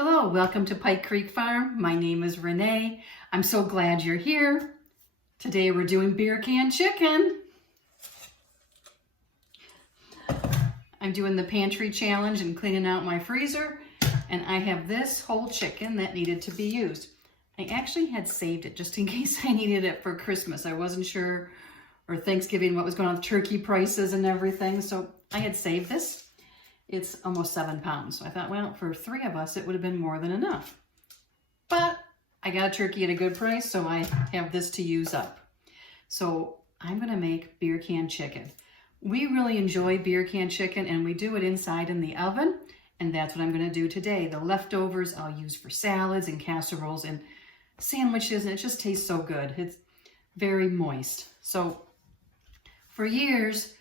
Hello, welcome to Pike Creek Farm. My name is Renee. I'm so glad you're here. Today we're doing beer can chicken. I'm doing the pantry challenge and cleaning out my freezer, and I have this whole chicken that needed to be used. I actually had saved it just in case I needed it for Christmas. I wasn't sure, or Thanksgiving, what was going on with turkey prices and everything, so I had saved this. It's almost 7 pounds. So I thought, well, for 3 of us, it would have been more than enough. But I got a turkey at a good price, so I have this to use up. So I'm gonna make beer can chicken. We really enjoy beer can chicken, and we do it inside in the oven, and that's what I'm gonna do today. The leftovers I'll use for salads and casseroles and sandwiches, and it just tastes so good. It's very moist. So for years,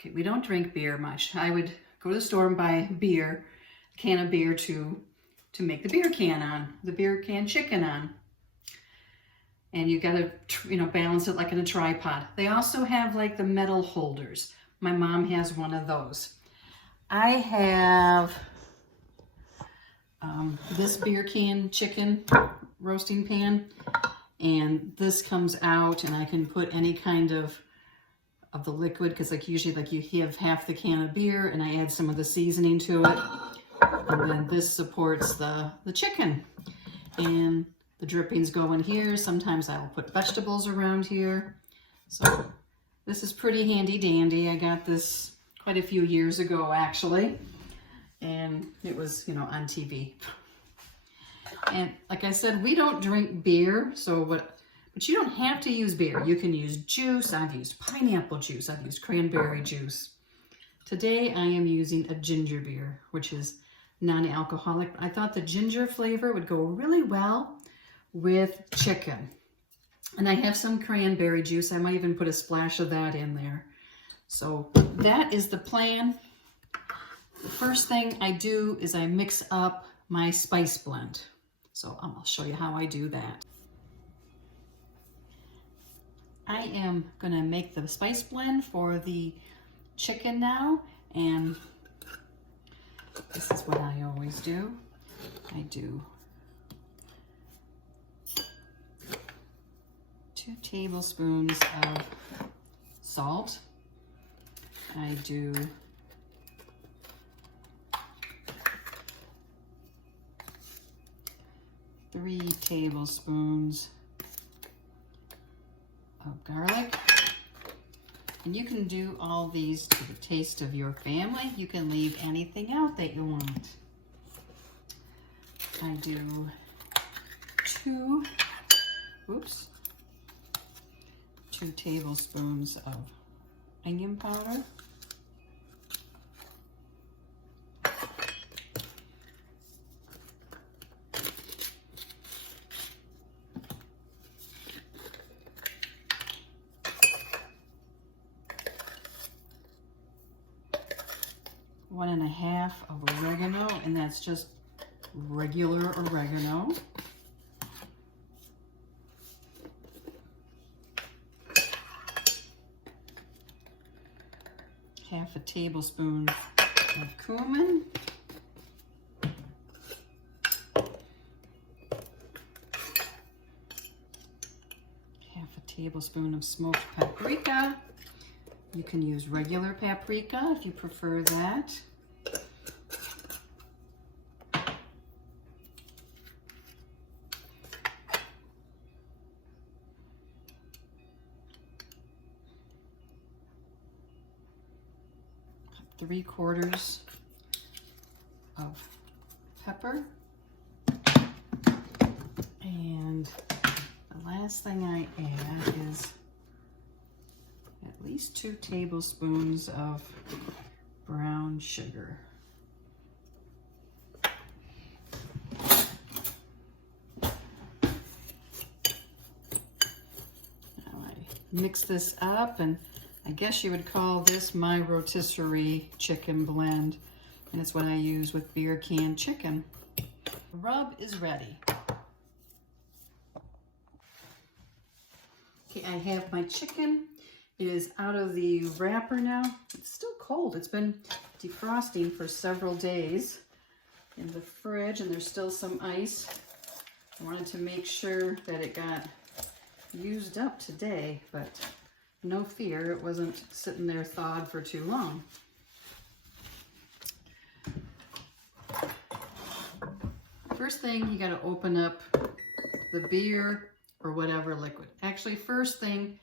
okay, we don't drink beer much. I would go to the store and buy beer, a can of beer to make the beer can chicken on. And you gotta, balance it like in a tripod. They also have like the metal holders. My mom has one of those. I have this beer can chicken roasting pan, and this comes out, and I can put any kind of the liquid, because usually you have half the can of beer and I add some of the seasoning to it, and then this supports the chicken, and the drippings go in here. Sometimes I'll put vegetables around here. So this is pretty handy dandy. I got this quite a few years ago actually, and it was on TV. And like I said, we don't drink beer, but you don't have to use beer. You can use juice. I've used pineapple juice. I've used cranberry juice. Today I am using a ginger beer, which is non-alcoholic. I thought the ginger flavor would go really well with chicken. And I have some cranberry juice. I might even put a splash of that in there. So that is the plan. The first thing I do is I mix up my spice blend. So I'll show you how I do that. I am gonna make the spice blend for the chicken now, and this is what I always do. I do 2 tablespoons of salt. I do 3 tablespoons of garlic, and you can do all these to the taste of your family. You can leave anything out that you want. I do 2 tablespoons of onion powder, one and a half of oregano, and that's just regular oregano. Half a tablespoon of cumin. Half a tablespoon of smoked paprika. You can use regular paprika if you prefer that. Three-quarters of pepper. And the last thing I add is at least 2 tablespoons of brown sugar. Now I mix this up, and I guess you would call this my rotisserie chicken blend, and it's what I use with beer can chicken. The rub is ready. Okay, I have my chicken. It is out of the wrapper now. It's still cold. It's been defrosting for several days. in the fridge, and there's still some ice. I wanted to make sure that it got used up today, but no fear, it wasn't sitting there thawed for too long. First thing, you got to open up the beer or whatever liquid. Actually, first thing,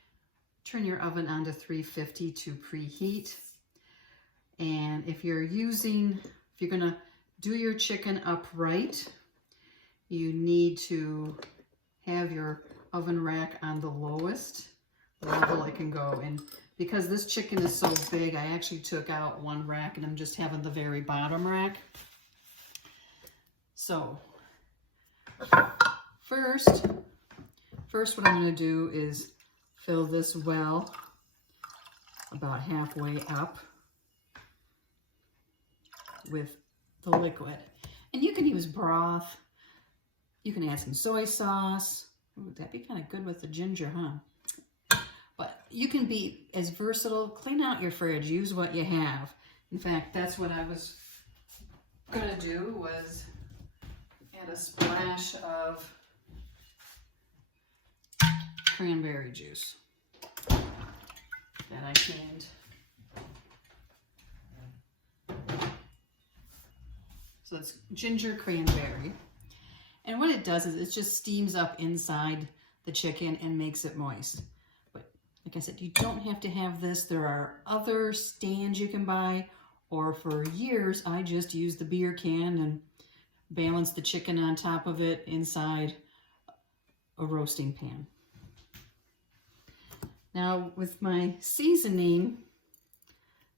turn your oven on to 350 to preheat. And if you're gonna do your chicken upright, you need to have your oven rack on the lowest level it can go. And because this chicken is so big, I actually took out one rack and I'm just having the very bottom rack. So first what I'm going to do is fill this well about halfway up with the liquid. And you can use broth. You can add some soy sauce. Ooh, that'd be kind of good with the ginger, huh? But you can be as versatile. Clean out your fridge. Use what you have. In fact, that's what I was going to do, was add a splash of cranberry juice that I canned. So it's ginger cranberry. And what it does is it just steams up inside the chicken and makes it moist. But like I said, you don't have to have this. There are other stands you can buy, or for years I just used the beer can and balanced the chicken on top of it inside a roasting pan. Now with my seasoning,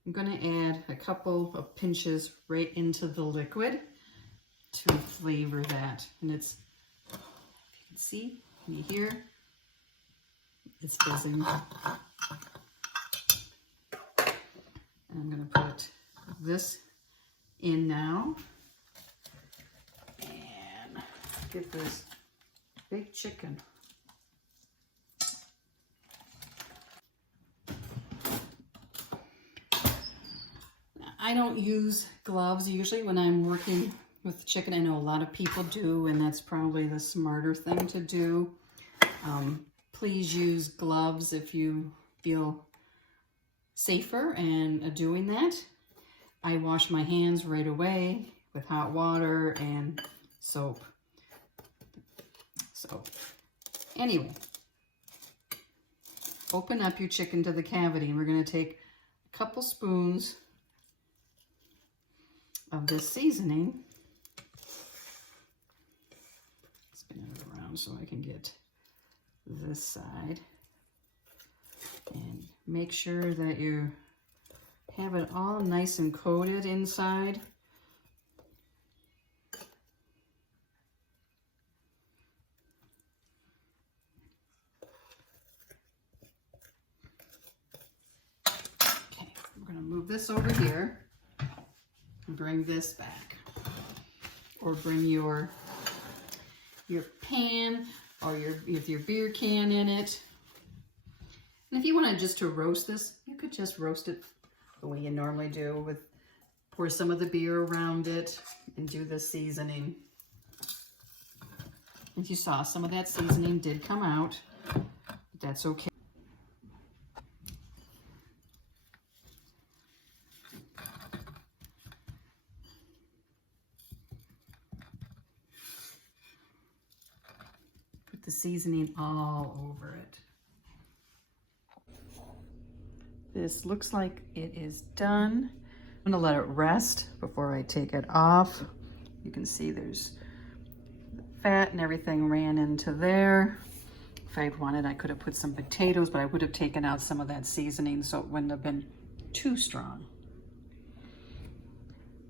I'm going to add a couple of pinches right into the liquid to flavor that. And it's, if you can see, can you hear? It's fizzing. And I'm going to put this in now and get this big chicken. I don't use gloves usually when I'm working with chicken. I know a lot of people do, and that's probably the smarter thing to do. Please use gloves if you feel safer in doing that. I wash my hands right away with hot water and soap. So anyway, open up your chicken to the cavity, and we're going to take a couple spoons of this seasoning. Spin it around so I can get this side, and make sure that you have it all nice and coated inside. Okay, we're going to move this over here. Bring this back, or bring your pan or your beer can in it. And if you wanted just to roast this, you could just roast it the way you normally do, with pour some of the beer around it and do the seasoning. If you saw, some of that seasoning did come out, but that's okay. The seasoning all over it. This looks like it is done. I'm gonna let it rest before I take it off. You can see there's fat and everything ran into there. If I wanted, I could have put some potatoes, but I would have taken out some of that seasoning so it wouldn't have been too strong.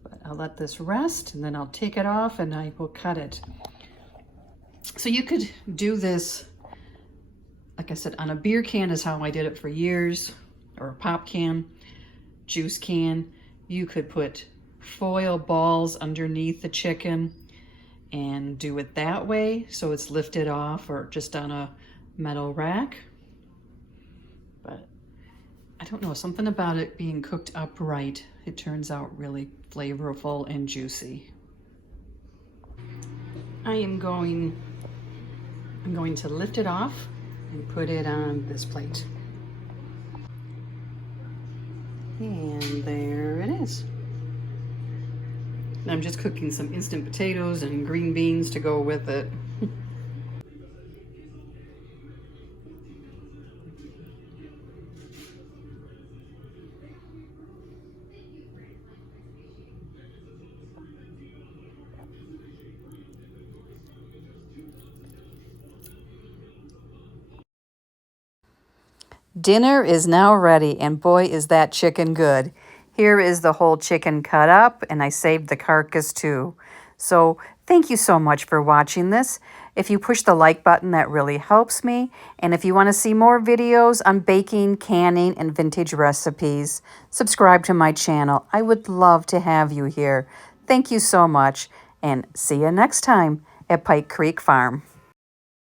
But I'll let this rest, and then I'll take it off and I will cut it. So you could do this, like I said, on a beer can is how I did it for years, or a pop can, juice can. You could put foil balls underneath the chicken and do it that way, so it's lifted off, or just on a metal rack. But I don't know, something about it being cooked upright, it turns out really flavorful and juicy. I'm going to lift it off and put it on this plate. And there it is. I'm just cooking some instant potatoes and green beans to go with it. Dinner is now ready, and boy, is that chicken good. Here is the whole chicken cut up, and I saved the carcass too. So thank you so much for watching this. If you push the like button, that really helps me. And if you want to see more videos on baking, canning, and vintage recipes, subscribe to my channel. I would love to have you here. Thank you so much, and see you next time at Pike Creek Farm.